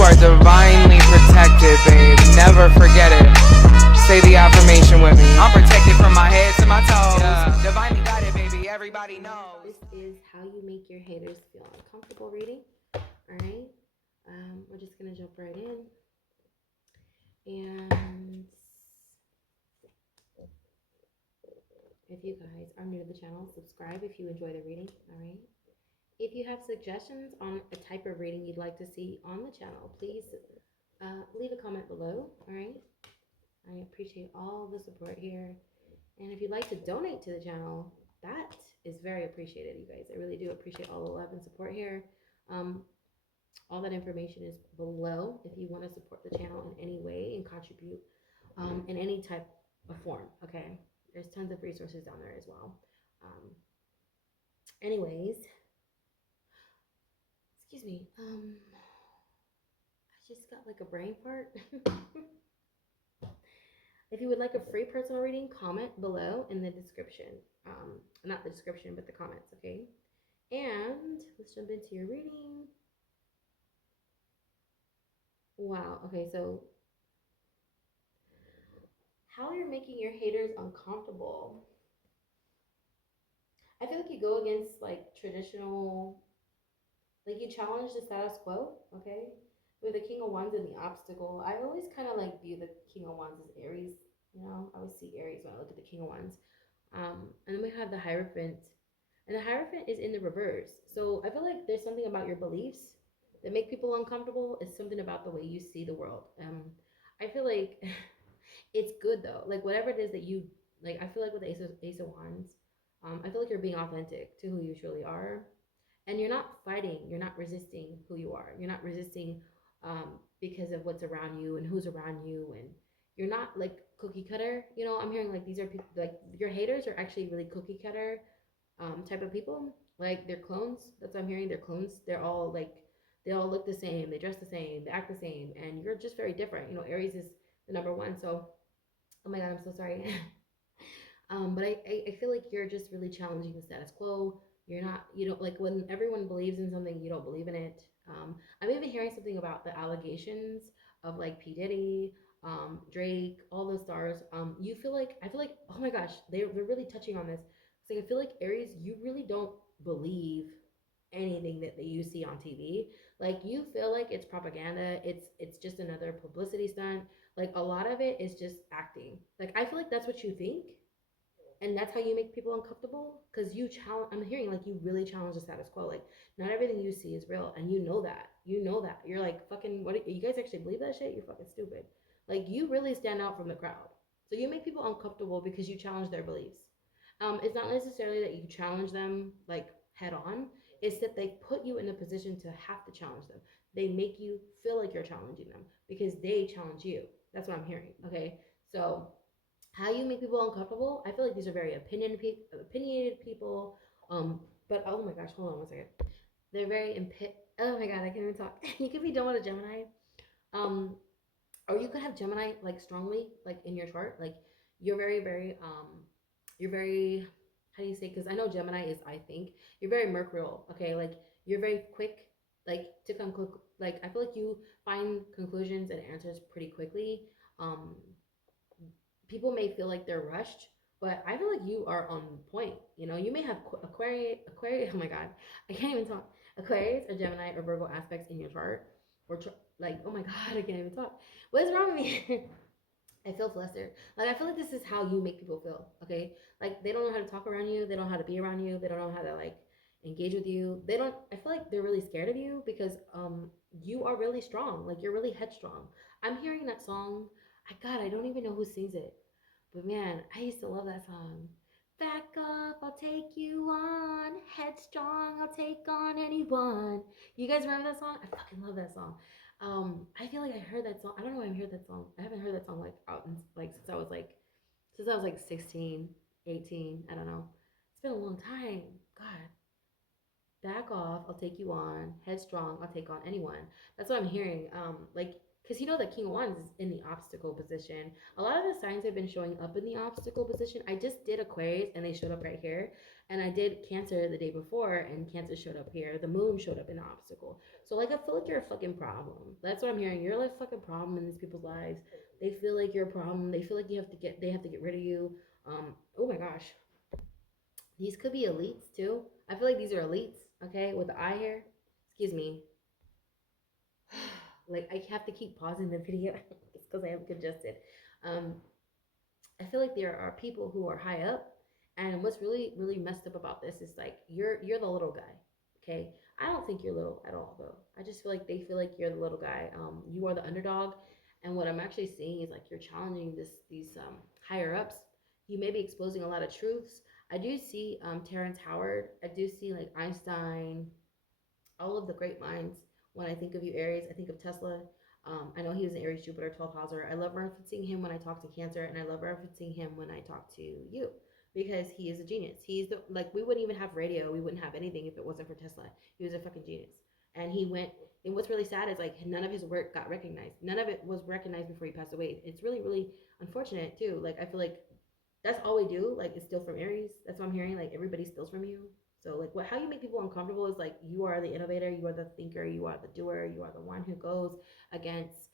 are divinely protected, babe. Never forget it. Say the affirmation with me. I'm protected from my head to my toes. Yeah. Divinely guided, baby. Everybody knows. This is how you make your haters feel uncomfortable reading. All right. We're just gonna jump right in. And if you guys are new to the channel, subscribe if you enjoy the reading. All right. If you have suggestions on a type of reading you'd like to see on the channel, please leave a comment below. All right. I appreciate all the support here. And if you'd like to donate to the channel, that is very appreciated, you guys. I really do appreciate all the love and support here. All that information is below if you want to support the channel in any way and contribute in any type of form. Okay, there's tons of resources down there as well. Anyways, excuse me. I just got like a brain fart. If you would like a free personal reading, comment below in the description. Not the description, but the comments. Okay. And let's jump into your reading. Wow. Okay, so how you're making your haters uncomfortable. I feel like you go against like traditional, like you challenge the status quo, okay? With the King of Wands and the obstacle, I always kind of like view the King of Wands as Aries. You know, I always see Aries when I look at the King of Wands. And then we have the Hierophant, and the Hierophant is in the reverse. So I feel like there's something about your beliefs that make people uncomfortable. It's something about the way you see the world. I feel like it's good though. Like whatever it is that you like, I feel like with the Ace of Wands, I feel like you're being authentic to who you truly are, and you're not fighting. You're not resisting who you are. You're not resisting because of what's around you and who's around you, and you're not like cookie cutter. You know, I'm hearing like these are people like your haters are actually really cookie cutter type of people. Like they're clones. That's what I'm hearing. They're clones. They're all like they all look the same. They dress the same. They act the same, and you're just very different. You know, Aries is the number one. So oh my god, I'm so sorry. But I feel like you're just really challenging the status quo. You're not, you don't like when everyone believes in something, you don't believe in it. I'm even hearing something about the allegations of like P. Diddy, Drake, all those stars. You feel like, I feel like, oh my gosh, they're really touching on this. It's like, I feel like Aries, you really don't believe anything that you see on TV. Like you feel like it's propaganda. It's just another publicity stunt. Like a lot of it is just acting. Like I feel like that's what you think, and that's how you make people uncomfortable because you challenge. I'm hearing like you really challenge the status quo. Like not everything you see is real, and you know that. You know that. You're like fucking. What you guys actually believe that shit? You're fucking stupid. Like you really stand out from the crowd. So you make people uncomfortable because you challenge their beliefs. It's not necessarily that you challenge them like head on. It's that they put you in a position to have to challenge them. They make you feel like you're challenging them because they challenge you. That's what I'm hearing. Okay, so how you make people uncomfortable. I feel like these are very opinionated people. But oh my gosh, hold on 1 second. They're very Oh my god, I can't even talk. You could be done with a Gemini. Um, or you could have Gemini like strongly like in your chart. Like you're you're very how do you say? Because I know Gemini is I think you're very mercurial. Okay, like you're very quick like to conclude. Like I feel like you find conclusions and answers pretty quickly. Um, People may feel like they're rushed, but I feel like you are on point. You know, you may have Aquarius. Oh my God, I can't even talk. Aquarius or Gemini or Virgo aspects in your chart, or like, oh my God, I can't even talk. What is wrong with me? I feel flustered. Like I feel like this is how you make people feel. Okay, like they don't know how to talk around you. They don't know how to be around you. They don't know how to like engage with you. They don't. I feel like they're really scared of you because you are really strong. Like you're really headstrong. I'm hearing that song. God, I don't even know who sings it, but man, I used to love that song. Back up, I'll take you on. Headstrong, I'll take on anyone. You guys remember that song? I fucking love that song. I feel like I heard that song. I don't know why I heard that song. I haven't heard that song like out in, like since I was like 16, 18. I don't know. It's been a long time. God. Back off, I'll take you on. Headstrong, I'll take on anyone. That's what I'm hearing. Like because you know the King of Wands is in the obstacle position. A lot of the signs have been showing up in the obstacle position. I just did Aquarius and they showed up right here, and I did Cancer the day before and Cancer showed up here. The Moon showed up in the obstacle. So like I feel like you're a fucking problem. That's what I'm hearing. You're like a fucking problem in these people's lives. They feel like you're a problem. They feel like they have to get rid of you. Oh my gosh, these could be elites too. I feel like these are elites. Okay, with the eye here. Excuse me. Like I have to keep pausing the video. It's because I am congested. Um, I feel like there are people who are high up, and what's really messed up about this is like you're the little guy. Okay, I don't think you're little at all though. I just feel like they feel like you're the little guy. You are the underdog, and what I'm actually seeing is like you're challenging these higher ups. You may be exposing a lot of truths. I do see Terrence Howard. I do see like Einstein, all of the great minds. When I think of you, Aries, I think of Tesla. I know he was an Aries Jupiter 12 houser. I love referencing him when I talk to Cancer, and I love referencing him when I talk to you because he is a genius. He's the like we wouldn't even have radio, we wouldn't have anything if it wasn't for Tesla. He was a fucking genius, and he went. And what's really sad is like none of his work got recognized. None of it was recognized before he passed away. It's really unfortunate too. Like I feel like that's all we do. Like it's still from Aries. That's what I'm hearing. Like everybody steals from you. So like what how you make people uncomfortable is like you are the innovator, you are the thinker, you are the doer, you are the one who goes against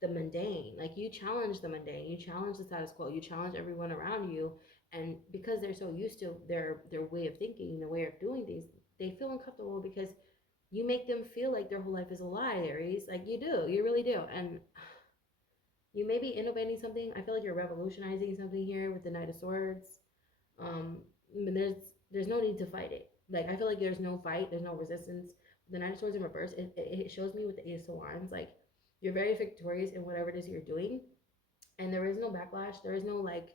the mundane. Like you challenge the mundane, you challenge the status quo, you challenge everyone around you, and because they're so used to their way of thinking, their way of doing things, they feel uncomfortable because you make them feel like their whole life is a lie, Aries. Like you do, you really do. And you may be innovating something. I feel like you're revolutionizing something here with the Knight of Swords. Um, but there's no need to fight it. Like I feel like there's no fight, there's no resistance. The Nine of Swords in reverse, it shows me with the Ace of Wands, like you're very victorious in whatever it is you're doing, and there is no backlash. There is no like,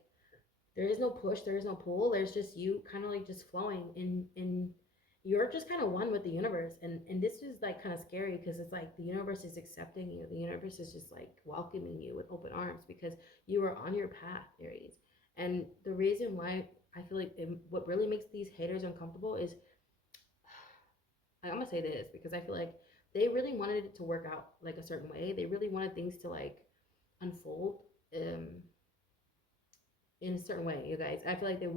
there is no push, there is no pull. There's just you kind of like just flowing in. You're just kind of one with the universe, and this is like kind of scary because it's like the universe is accepting you. The universe is just like welcoming you with open arms because you are on your path, Aries. And the reason why I feel like what really makes these haters uncomfortable is I'm gonna say this because I feel like they really wanted it to work out like a certain way. They really wanted things to like unfold in a certain way. You guys, I feel like they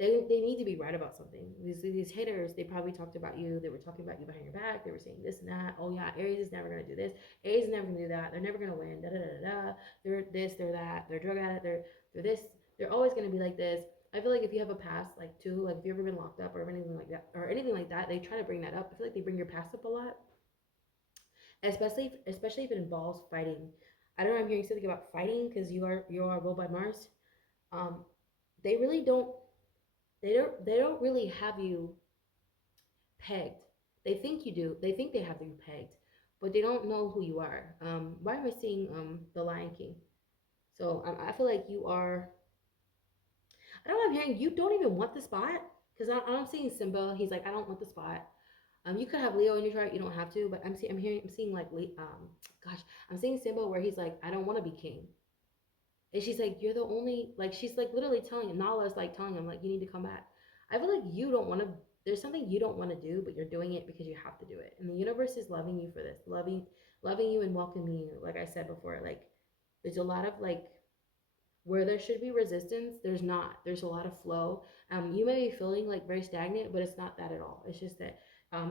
need to be right about something. These haters, they probably talked about you. They were talking about you behind your back. They were saying this and that. Oh yeah, Aries is never gonna do this. Aries is never gonna do that. They're never gonna win. Da da da da. They're this. They're that. They're drug addict. They're this. They're always gonna be like this. I feel like if you have a past, like too, like if you've ever been locked up or anything like that, they try to bring that up. I feel like they bring your past up a lot, especially if it involves fighting. I don't know. I'm hearing something about fighting because you are ruled by Mars. Um, they really don't they don't really have you pegged. They think you do. They think they have you pegged, but they don't know who you are. Why am I seeing the Lion King? So I feel like you are. I don't know. I'm hearing you don't even want the spot because I'm seeing Simba. He's like I don't want the spot. You could have Leo in your chart. You don't have to, but I'm seeing like gosh, I'm seeing Simba where he's like I don't want to be king. And she's like, you're the only, like, she's like literally telling him, Nala's like telling him, like, you need to come back. I feel like you don't want to, there's something you don't want to do, but you're doing it because you have to do it. And the universe is loving you for this, loving you and welcoming you. Like I said before, like, there's a lot of like where there should be resistance, there's not. There's a lot of flow. You may be feeling like very stagnant, but it's not that at all. It's just that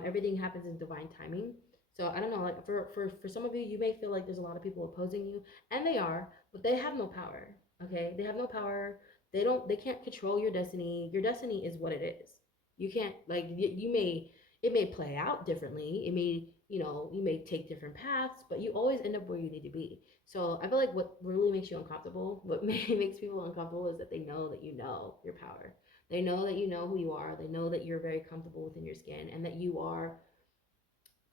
everything happens in divine timing. So I don't know, like for some of you, you may feel like there's a lot of people opposing you, and they are, but they have no power. Okay, they have no power. They can't control your destiny. Your destiny is what it is. You can't like you may it may play out differently. It may you may take different paths, but you always end up where you need to be. So I feel like what really makes you uncomfortable, what makes people uncomfortable is that they know that you know your power. They know that you know who you are. They know that you're very comfortable within your skin and that you are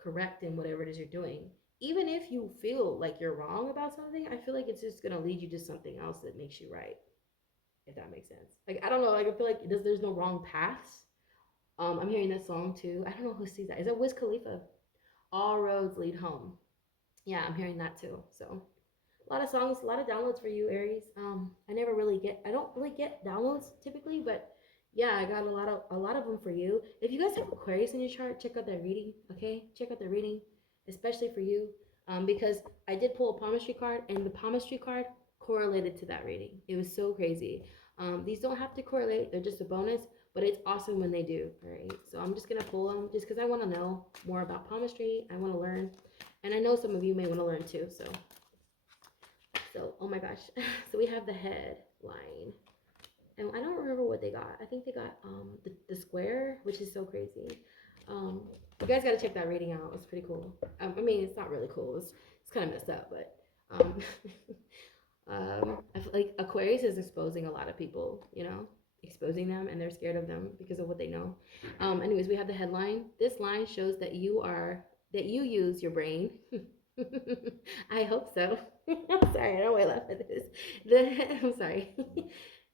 correct in whatever it is you're doing. Even if you feel like you're wrong about something, I feel like it's just gonna lead you to something else that makes you right, if that makes sense. Like I don't know, like I feel like there's no wrong paths. I'm hearing that song too. I don't know who sees that. Is it Wiz Khalifa? All roads lead home. Yeah, I'm hearing that too. So a lot of songs, a lot of downloads for you, Aries. I don't really get downloads typically, but yeah, I got a lot of them for you. If you guys have Aquarius in your chart, check out that reading. Okay, check out the reading, especially for you. Because I did pull a palmistry card, and the palmistry card correlated to that reading. It was so crazy. These don't have to correlate; they're just a bonus, but it's awesome when they do. All right, so I'm just gonna pull them just because I want to know more about palmistry. I want to learn, and I know some of you may want to learn too. So oh my gosh, so we have the headline, and I don't remember what they got. I think they got the square, which is so crazy. Um, you guys got to check that reading out. It's pretty cool. I mean, it's not really cool. It's kind of messed up, but um, I feel like Aquarius is exposing a lot of people. Exposing them, and they're scared of them because of what they know. Anyways, we have the headline. This line shows that you use your brain. I hope so. I'm sorry, I don't want to laugh at this. I'm sorry.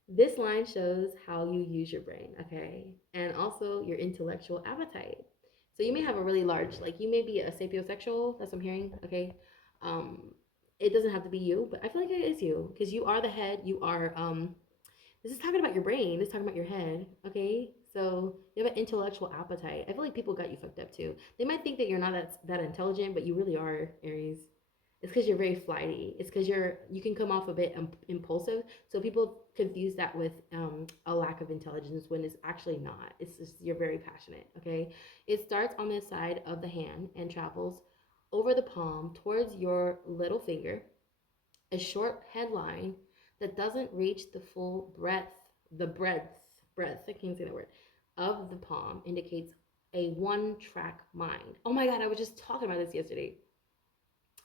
This line shows how you use your brain, okay? And also your intellectual appetite. So you may have a really large, like you may be a sapiosexual, that's what I'm hearing, okay? Um, it doesn't have to be you, but I feel like it is you because you are the head. You are, this is talking about your brain. This is talking about your head, okay? So you have an intellectual appetite. I feel like people got you fucked up too. They might think that you're not that intelligent, but you really are, Aries. It's because you're very flighty. It's because you can come off a bit impulsive. So people confuse that with a lack of intelligence when it's actually not. It's just you're very passionate. Okay. It starts on the side of the hand and travels over the palm towards your little finger. A short headline that doesn't reach the full breadth, the breadth. I can't say that word of the palm indicates a one-track mind. Oh my god, I was just talking about this yesterday.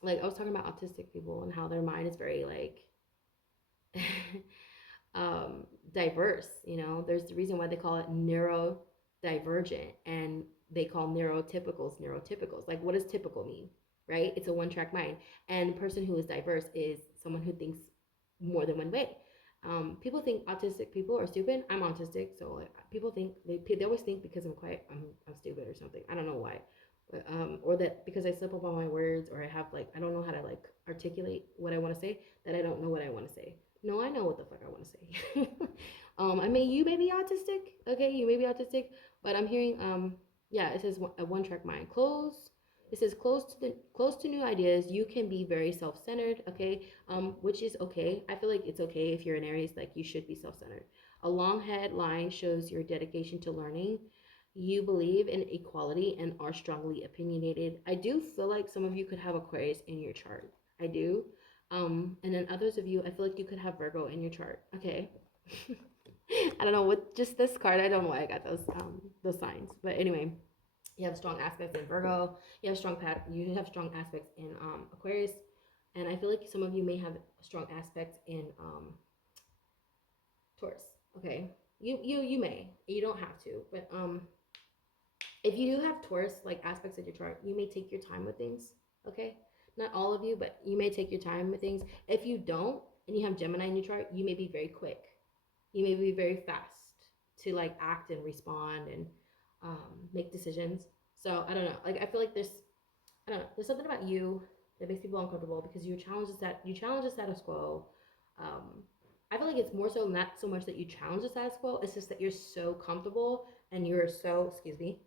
Like I was talking about autistic people and how their mind is very like diverse. There's the reason why they call it neurodivergent, and they call neurotypicals. Like, what does typical mean? Right? It's a one-track mind, and a person who is diverse is someone who thinks more than one way. People think autistic people are stupid. I'm autistic, so like people think they always think because I'm quiet, I'm stupid or something. I don't know why, but or that because I slip up on my words, or I have like I don't know how to like articulate what I want to say, that I don't know what I want to say. No, I know what the fuck I want to say. I mean, you may be autistic. Okay, you may be autistic, but I'm hearing yeah, it says a one-track mind. It says close to new ideas. You can be very self-centered. Okay, which is okay. I feel like it's okay if you're an Aries. Like you should be self-centered. A long headline shows your dedication to learning. You believe in equality and are strongly opinionated. I do feel like some of you could have Aquarius in your chart. I do. And then others of you, I feel like you could have Virgo in your chart. Okay. I don't know what just this card. I don't know why I got those signs, but anyway, you have strong aspects in Virgo. You have strong aspects in Aquarius, and I feel like some of you may have strong aspects in Taurus. Okay, you may. You don't have to, but if you do have Taurus like aspects of your chart, you may take your time with things. Okay, not all of you, but you may take your time with things. If you don't, and you have Gemini in your chart, you may be very quick. You may be very fast to like act and respond and make decisions. So I don't know. Like I feel like I don't know. There's something about you that makes people uncomfortable because you challenge the status quo. Um, I feel like it's more so not so much that you challenge the status quo. It's just that you're so comfortable and you're so excuse me.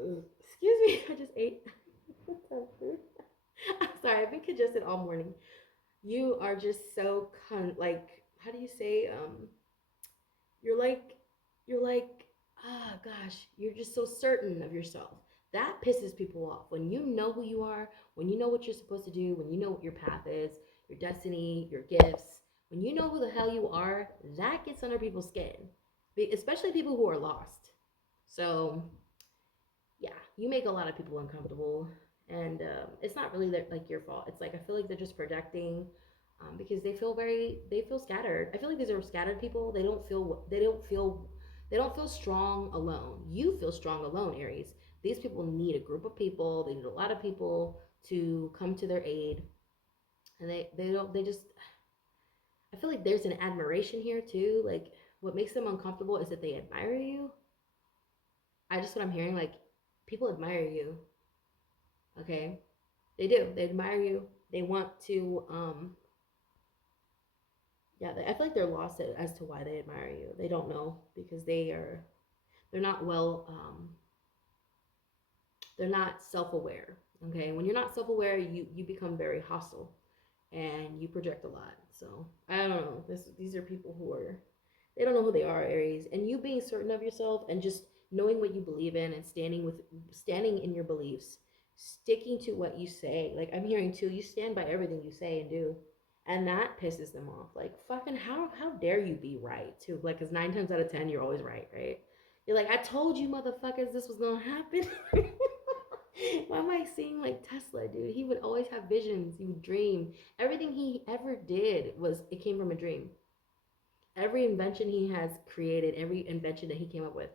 I just ate some food. I'm sorry. I've been congested all morning. You are just so like how do you say you're like you're like gosh, you're just so certain of yourself. That pisses people off when you know who you are, when you know what you're supposed to do, when you know what your path is, your destiny, your gifts. When you know who the hell you are, that gets under people's skin, especially people who are lost. So yeah, you make a lot of people uncomfortable, and it's not really like your fault. It's like I feel like they're just projecting because they feel scattered. I feel like these are scattered people. They don't feel strong alone. You feel strong alone, Aries. These people need a group of people. They need a lot of people to come to their aid, and they don't they just. I feel like there's an admiration here too. Like what makes them uncomfortable is that they admire you. I just what I'm hearing like people admire you. Okay, they do. They admire you. They want to. Yeah, I feel like they're lost as to why they admire you. They don't know because they're not well. They're not self aware. Okay, when you're not self-aware, you become very hostile and you project a lot. So I don't know. These are people who are, they don't know who they are, Aries, and you being certain of yourself and just knowing what you believe in and standing in your beliefs, sticking to what you say. Like I'm hearing too, you stand by everything you say and do, and that pisses them off. Like fucking how dare you be right too? Like, cause 9 times out of 10 you're always right, right? You're like, I told you motherfuckers this was gonna happen. Why am I seeing like Tesla, dude? He would always have visions. He would dream. Everything he ever did was it came from a dream. Every invention he has created, every invention that he came up with,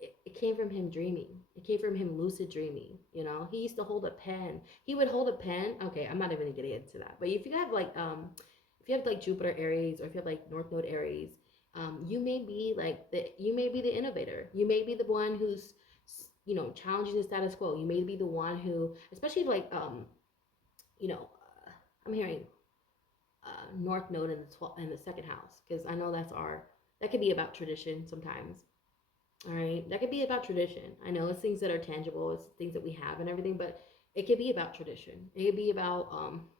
it came from him dreaming. It came from him lucid dreaming. You know, he used to hold a pen. He would hold a pen. Okay, I'm not even gonna get into that. But if you have like Jupiter Aries, or if you have like North Node Aries, you may be the innovator. You may be the one who's challenging the status quo. You may be the one who, especially like you know, I'm hearing North Node in the second house, because I know that could be about tradition sometimes. All right, that could be about tradition. I know it's things that are tangible, it's things that we have and everything, but it could be about tradition. It could be about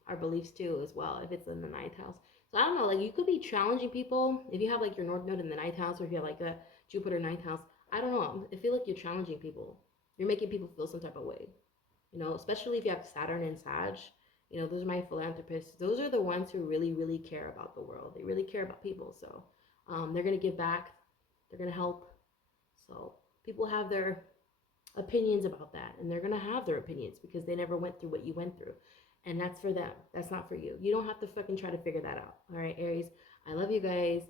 our beliefs too, as well, if it's in the ninth house. So I don't know, like you could be challenging people if you have like your North Node in the ninth house, or if you have like a Jupiter ninth house. I don't know. I feel like you're challenging people. You're making people feel some type of way. Especially if you have Saturn and Sag. Those are my philanthropists. Those are the ones who really, really care about the world. They really care about people. So they're gonna give back. They're gonna help. So people have their opinions about that, and they're gonna have their opinions because they never went through what you went through, and that's for them. That's not for you. You don't have to fucking try to figure that out. All right, Aries. I love you guys.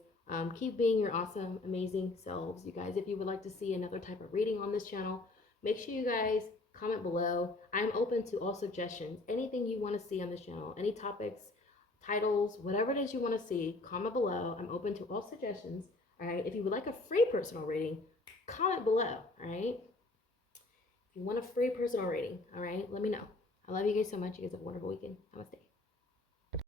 Keep being your awesome, amazing selves, you guys. If you would like to see another type of reading on this channel, make sure you guys comment below. I'm open to all suggestions. Anything you want to see on this channel, any topics, titles, whatever it is you want to see, comment below. I'm open to all suggestions. All right. If you would like a free personal reading, comment below. All right. If you want a free personal reading, all right, let me know. I love you guys so much. You guys have a wonderful weekend.